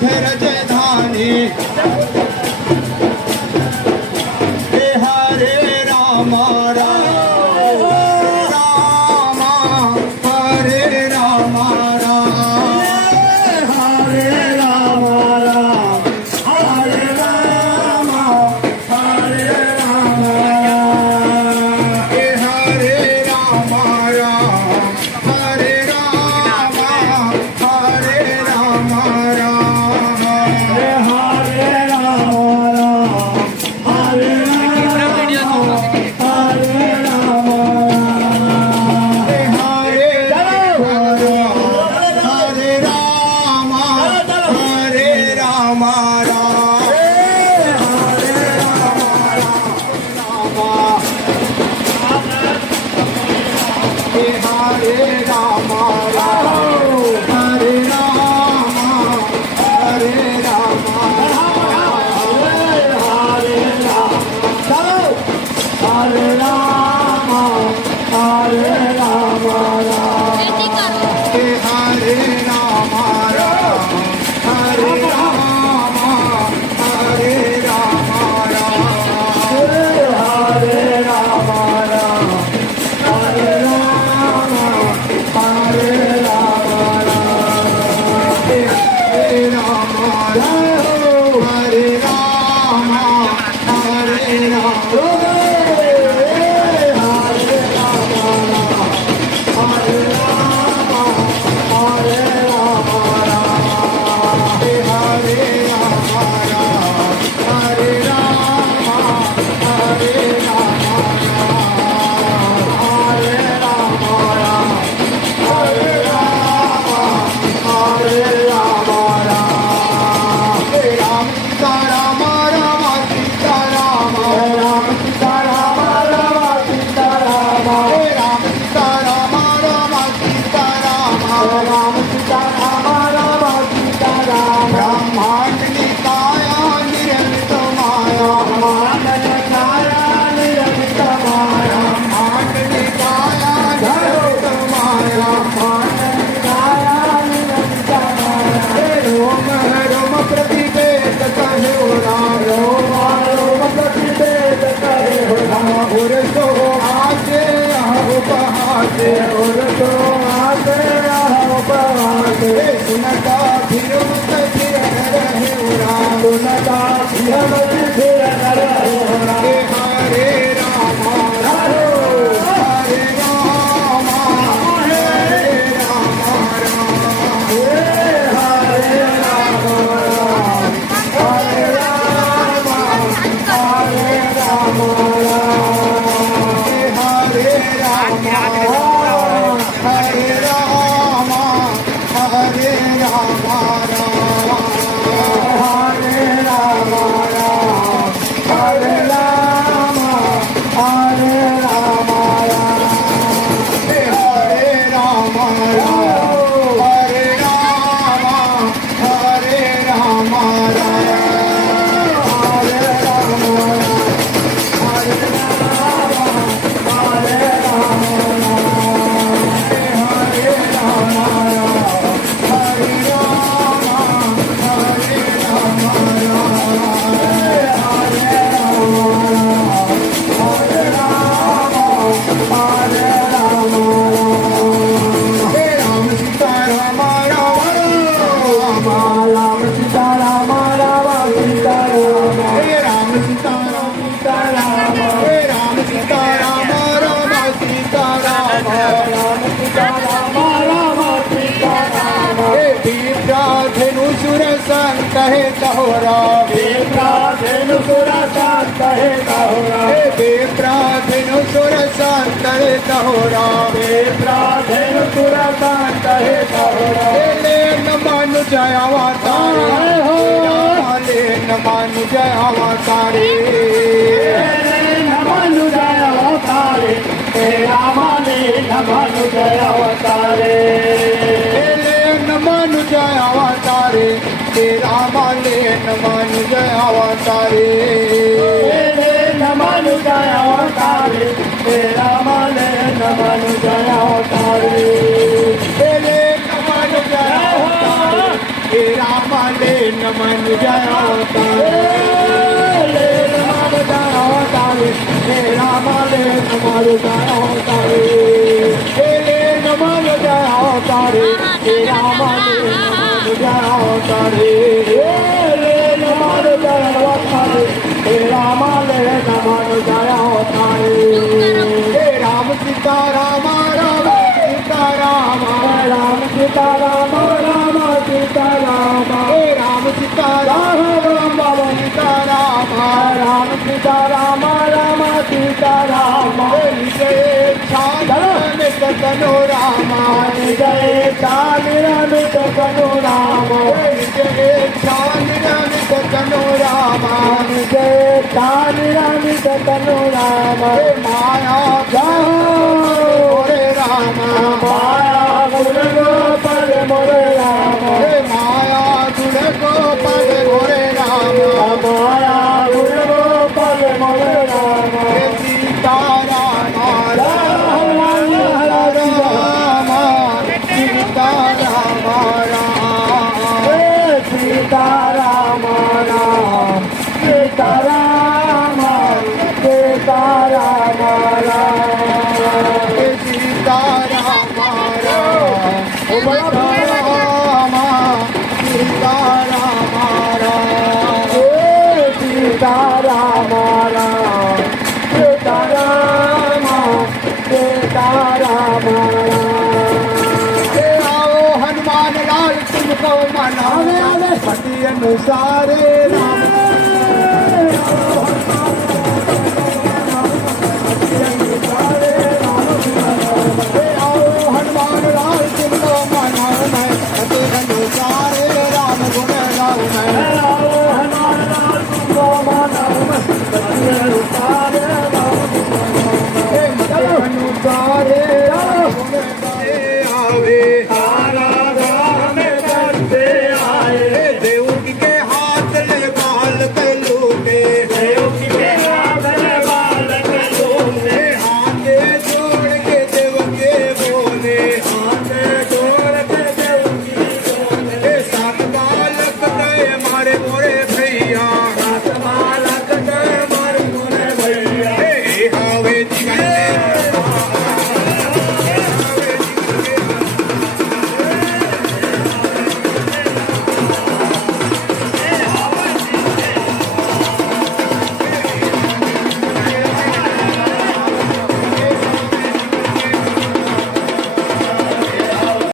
धीरज धानी हे हरे राम राम राम हरे राम राम हरे राम राम हरे राम हरे राम हे हरे राम राम हरे राम हरे राम राम हे हरे राम राम हरे कहे कहोरा बेप्राधेनु सुरसान कहे कहोरा बेप्राधेनु सुरसान कहे कहोरा बेप्राधेनु सुरसान कहे कहोरा ले न मानु जय अवतारे ले न मानु जय अवतारे न मानु जय अवतारे तेरा माने न मानु जय अवतारे न मानु जय अवतारे तेरा माले न मानु जय अवतारे न मानु जय अवतारे तेरा माने न मानु जय अवतारे न मानु जय अवतारे राम ले नमन जय अवतार ले नमन जय अवतार हे राम ले नमन जय अवतार ले नमन जय अवतार हे राम ले नमन जय अवतार ले नमन जय अवतार हे राम ले नमन जय अवतार हे राम सीता राम राम सीता राम राम सीता राम राम सीता राम हे राम सीता राम राम बाबा सीता राम राम सीता राम राम सीता राम जय छानित तनो राम जय चानित कनो राम जय छानित तनो राम जय चानित कनो राम माया मोरे राम माया गुण गोपाल मोरे राम माया गुण गोपाल मोरे राम माया गुण गोपाल मोरे राम सीता राम राम सीता राम राम सीता राम राम सीता राम सीता राम राम सीता राम सीता राम सीता राम राम सीता राम सीता राम आओ हनुमान लाल तुमको मनावे पति अनुसार राम